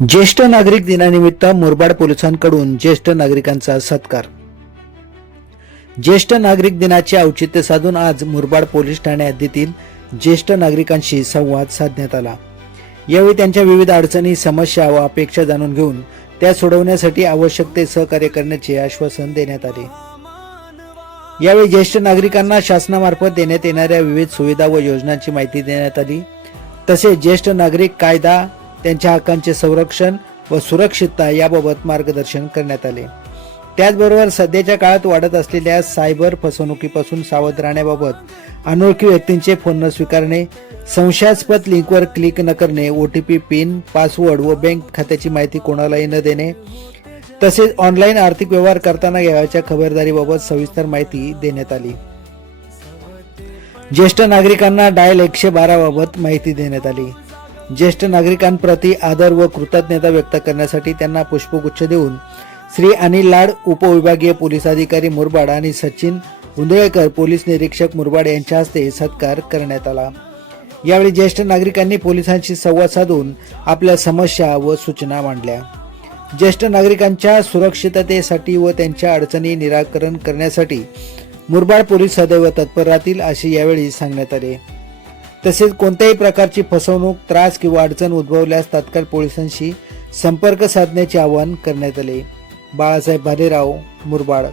ज्येष्ठ नागरिक दिनानिमित्त मुरबाड पोलिसांकडून ज्येष्ठ नागरिकांचा सत्कार। ज्येष्ठ नागरिक दिनाचे औचित्य साधून आज मुरबाड पोलीस ठाणे हद्दीतील ज्येष्ठ नागरिकांशी संवाद साधण्यात आला। यावेळी त्यांच्या विविध अडचणी, समस्या व अपेक्षा जाणून घेऊन त्या सोडवण्यासाठी आवश्यक ते सहकार्य करण्याचे आश्वासन देण्यात आले। यावेळी ज्येष्ठ नागरिकांना शासनामार्फत देण्यात येणाऱ्या विविध सुविधा व योजनांची माहिती देण्यात आली। तसेच ज्येष्ठ नागरिक कायदा, त्यांच्या हक्कांचे संरक्षण व सुरक्षितता याबाबत मार्गदर्शन करण्यात आले। त्याचबरोबर सध्याच्या काळात वाढत असलेल्या सायबर फसवणुकीपासून सावध राहण्याबाबत, अनोळखी व्यक्तींचे फोन न स्वीकारणे, संशयास्पद लिंकवर क्लिक न करणे, OTP, पिन, पासवर्ड व बँक खात्याची माहिती कोणालाही न देणे, तसेच ऑनलाईन आर्थिक व्यवहार करताना घ्यावयाच्या खबरदारीबाबत सविस्तर माहिती देण्यात आली। ज्येष्ठ नागरिकांना डायल 112 बाबत माहिती देण्यात आली। ज्येष्ठ नागरिकांप्रती आदर व कृतज्ञता व्यक्त करण्यासाठी त्यांना पुष्पगुच्छ देऊन श्री अनिल लाड, उपविभागीय पोलीस अधिकारी मुरबाड आणि सचिन उंदळेकर, पोलीस निरीक्षक मुरबाड यांच्या हस्ते सत्कार करण्यात आला। यावेळी ज्येष्ठ नागरिकांनी पोलिसांशी संवाद साधून आपल्या समस्या व सूचना मांडल्या। ज्येष्ठ नागरिकांच्या सुरक्षिततेसाठी व त्यांच्या अडचणी निराकरण करण्यासाठी मुरबाड पोलीस सदैव तत्पर राहतील असे यावेळी सांगण्यात आले। तसेच कोणत्याही प्रकारची फसवणूक, त्रास किंवा अडचण उद्भवल्यास तात्काळ पोलिसांशी संपर्क साधण्याचे आवाहन करण्यात आले। बाळासाहेब भालेराव, मुरबाड।